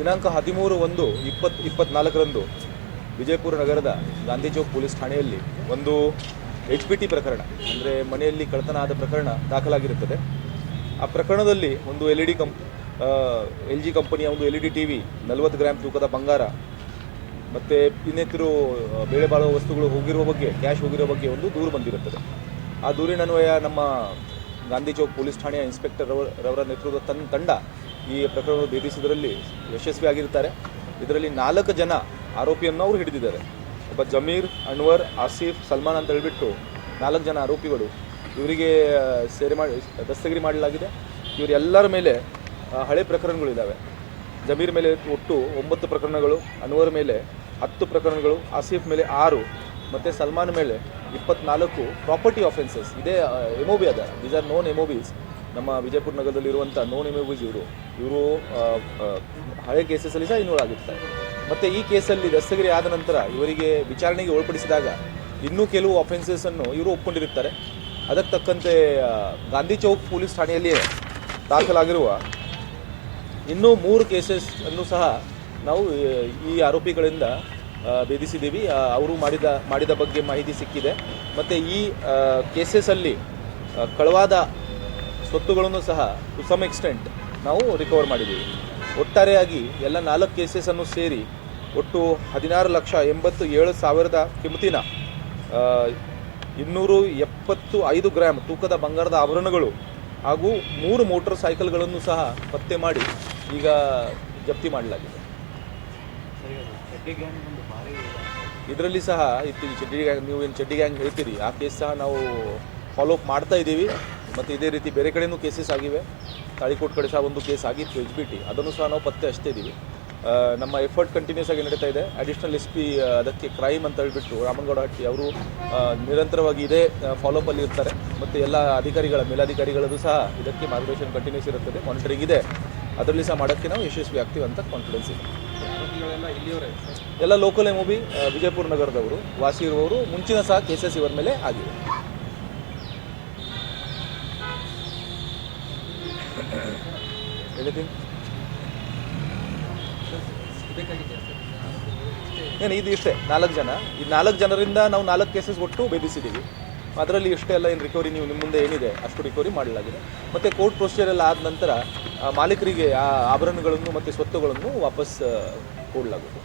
ದಿನಾಂಕ ಹದಿಮೂರು ಒಂದು ಇಪ್ಪತ್ತು ಇಪ್ಪತ್ನಾಲ್ಕರಂದು ವಿಜಯಪುರ ನಗರದ ಗಾಂಧಿ ಚೌಕ್ ಪೊಲೀಸ್ ಠಾಣೆಯಲ್ಲಿ ಒಂದು ಎಚ್ ಪಿ ಟಿ ಪ್ರಕರಣ, ಅಂದರೆ ಮನೆಯಲ್ಲಿ ಕಳ್ಳತನ ಆದ ಪ್ರಕರಣ ದಾಖಲಾಗಿರುತ್ತದೆ. ಆ ಪ್ರಕರಣದಲ್ಲಿ ಒಂದು ಎಲ್ ಇ ಡಿ ಕಂಪ್ ಎಲ್ ಜಿ ಕಂಪನಿಯ ಒಂದು L E D T V ನಲವತ್ತು ಗ್ರಾಮ್ ತೂಕದ ಬಂಗಾರ, ಮತ್ತು ಇನ್ನಿತರು ಬೇಳೆ ಬಾಳುವ ವಸ್ತುಗಳು ಹೋಗಿರುವ ಬಗ್ಗೆ, ಕ್ಯಾಶ್ ಹೋಗಿರೋ ಬಗ್ಗೆ ಒಂದು ದೂರು ಬಂದಿರುತ್ತದೆ. ಆ ದೂರಿನನ್ವಯ ನಮ್ಮ ಗಾಂಧಿ ಚೌಕ್ ಪೊಲೀಸ್ ಠಾಣೆಯ ಇನ್ಸ್ಪೆಕ್ಟರ್ ರವ- ರವರ ನೇತೃತ್ವದ ತನ್ನ ತಂಡ ಈ ಪ್ರಕರಣವನ್ನು ಭೇದಿಸುವುದರಲ್ಲಿ ಯಶಸ್ವಿಯಾಗಿರ್ತಾರೆ ಇದರಲ್ಲಿ ನಾಲ್ಕು ಜನ ಆರೋಪಿಯನ್ನು ಅವರು ಹಿಡಿದಿದ್ದಾರೆ. ಒಬ್ಬ ಜಮೀರ್, ಅನ್ವರ್, ಆಸಿಫ್, ಸಲ್ಮಾನ್ ಅಂತ ಹೇಳಿಬಿಟ್ಟು ನಾಲ್ಕು ಜನ ಆರೋಪಿಗಳು ಇವರಿಗೆ ಸೇರಿ ಮಾಡಿ, ದಸ್ತಗಿರಿ ಮಾಡಲಾಗಿದೆ. ಇವರೆಲ್ಲರ ಮೇಲೆ ಹಳೆ ಪ್ರಕರಣಗಳಿದ್ದಾವೆ ಜಮೀರ್ ಮೇಲೆ ಒಟ್ಟು ಒಂಬತ್ತು ಪ್ರಕರಣಗಳು, ಅನ್ವರ್ ಮೇಲೆ ಹತ್ತು ಪ್ರಕರಣಗಳು, ಆಸಿಫ್ ಮೇಲೆ ಆರು, ಮತ್ತು ಸಲ್ಮಾನ್ ಮೇಲೆ ಇಪ್ಪತ್ನಾಲ್ಕು ಪ್ರಾಪರ್ಟಿ ಆಫೆನ್ಸಸ್ ಇದೇ ಎಮೋಬಿ ಅದ ದೀಸ್ ಆರ್ ನೋನ್ ಎಮೋಬೀಸ್ ನಮ್ಮ ವಿಜಯಪುರ ನಗರದಲ್ಲಿರುವಂಥ ನೋನ್ ಎಮೋಬೀಸ್ ಇವರು. ಇವರು ಹಳೆ ಕೇಸಸಲ್ಲಿ ಸಹ ಇನ್ವಾಲ್ವ್ ಆಗಿರ್ತಾರೆ. ಮತ್ತು ಈ ಕೇಸಲ್ಲಿ ದಸ್ತಗಿರಿ ಆದ ನಂತರ ಇವರಿಗೆ ವಿಚಾರಣೆಗೆ ಒಳಪಡಿಸಿದಾಗ ಇನ್ನೂ ಕೆಲವು ಅಫೆನ್ಸಸನ್ನು ಇವರು ಒಪ್ಕೊಂಡಿರುತ್ತಾರೆ ಅದಕ್ಕೆ ತಕ್ಕಂತೆ ಗಾಂಧಿ ಚೌಕ್ ಪೊಲೀಸ್ ಠಾಣೆಯಲ್ಲಿಯೇ ದಾಖಲಾಗಿರುವ ಇನ್ನೂ ಮೂರು ಕೇಸಸ್ ಅನ್ನು ಸಹ ನಾವು, ಈ ಆರೋಪಿಗಳಿಂದ ಭೇದಿಸಿದ್ದೀವಿ. ಅವರು ಮಾಡಿದ ಮಾಡಿದ ಬಗ್ಗೆ ಮಾಹಿತಿ ಸಿಕ್ಕಿದೆ. ಮತ್ತು ಈ ಕೇಸಸಲ್ಲಿ ಕಳವಾದ ಸ್ವತ್ತುಗಳನ್ನು ಸಹ ಟು ಸಮ್ ಎಕ್ಸ್ಟೆಂಟ್ ನಾವು ರಿಕವರ್ ಮಾಡಿದ್ದೀವಿ. ಒಟ್ಟಾರೆಯಾಗಿ ಎಲ್ಲ ನಾಲ್ಕು ಕೇಸಸನ್ನು ಸೇರಿ ಒಟ್ಟು ಹದಿನಾರು ಲಕ್ಷ ಎಂಬತ್ತು ಏಳು ಸಾವಿರದ ಕಿಮತಿನ ಇನ್ನೂರು ಎಪ್ಪತ್ತು ಐದು ಗ್ರಾಮ್ ತೂಕದ ಬಂಗಾರದ ಆಭರಣಗಳು ಹಾಗೂ ಮೂರು ಮೋಟಾರ್ ಸೈಕಲ್ಗಳನ್ನು ಸಹ ಪತ್ತೆ ಮಾಡಿ ಈಗ ಜಪ್ತಿ ಮಾಡಲಾಗಿದೆ. ಇದರಲ್ಲಿ ಸಹ ಇತ್ತು ಈ ಚಡ್ಡಿ ಗ್ಯಾಂಗ್ ನೀವು ಏನು ಚಡ್ಡಿ ಗ್ಯಾಂಗ್ ಹೇಳ್ತೀರಿ, ಆ ಕೇಸ್ ಸಹ ನಾವು ಫಾಲೋ ಅಪ್ ಮಾಡ್ತಾ ಇದ್ದೀವಿ. ಮತ್ತು ಇದೇ ರೀತಿ ಬೇರೆ ಕಡೆಯೂ ಕೇಸಸ್ ಆಗಿವೆ. ತಾಳಿಕೋಟ್ ಕಡೆ ಸಹ ಒಂದು ಕೇಸ್ ಆಗಿತ್ತು ಎಚ್ ಬಿ ಟಿ ಅದನ್ನು ಸಹ ನಾವು ಪತ್ತೆ ಅಷ್ಟೇ ಇದ್ದೀವಿ ನಮ್ಮ ಎಫರ್ಟ್ ಕಂಟಿನ್ಯೂಸ್ ಆಗಿ ನಡೀತಾ ಇದೆ. ಅಡಿಷನಲ್ ಎಸ್ ಪಿ ಅದಕ್ಕೆ ಕ್ರೈಮ್ ಅಂತ ಹೇಳಿಬಿಟ್ಟು ರಾಮನಗೌಡ ಹಟ್ಟಿ ಅವರು ನಿರಂತರವಾಗಿ ಇದೇ ಫಾಲೋಅಪ್ ಅಲ್ಲಿ ಇರ್ತಾರೆ. ಮತ್ತು ಎಲ್ಲ ಅಧಿಕಾರಿಗಳ ಮೇಲಾಧಿಕಾರಿಗಳದ್ದು ಸಹ ಇದಕ್ಕೆ ಮಾರ್ಗದರ್ಶನ ಕಂಟಿನ್ಯೂಸ್ ಇರುತ್ತದೆ. ಮಾನಿಟರಿಂಗ್ ಇದೆ. ಅದರಲ್ಲಿ ಸಹ ಮಾಡೋಕ್ಕೆ ನಾವು ಯಶಸ್ವಿ ಆಗ್ತೀವಿ ಅಂತ ಕಾನ್ಫಿಡೆನ್ಸ್ ಇದೆ. ಎಲ್ಲ ಲೋಕಲ್ ಎಂ ಬಿ ವಿಜಯಪುರ ನಗರದವರು ವಾಸಿ ಇರುವವರು ಮುಂಚಿನ ಸಹ ಕೇಸಸ್ ಇವರ ಮೇಲೆ ಆಗಿದೆ ಹೇಳಿದ್ದೀನಿ ಏನು, ಇದು ಇಷ್ಟೇ, ನಾಲ್ಕು ಜನ. ಈ ನಾಲ್ಕು ಜನರಿಂದ ನಾವು ನಾಲ್ಕು ಕೇಸಸ್ ಒಟ್ಟು ಭೇದಿಸಿದ್ದೀವಿ. ಅದರಲ್ಲಿ ಇಷ್ಟೇ ಎಲ್ಲ ಏನು ರಿಕವರಿ ನೀವು ನಿಮ್ಮ ಮುಂದೆ ಏನಿದೆ, ಅಷ್ಟು ರಿಕವರಿ ಮಾಡಲಾಗಿದೆ. ಮತ್ತು ಕೋರ್ಟ್ ಪ್ರೊಸೀಜರ್ ಎಲ್ಲ ಆದ ನಂತರ ಮಾಲೀಕರಿಗೆ ಆ ಆಭರಣಗಳನ್ನು ಮತ್ತು ಸ್ವತ್ತುಗಳನ್ನು ವಾಪಸ್ ಕೊಡಲಾಗುತ್ತೆ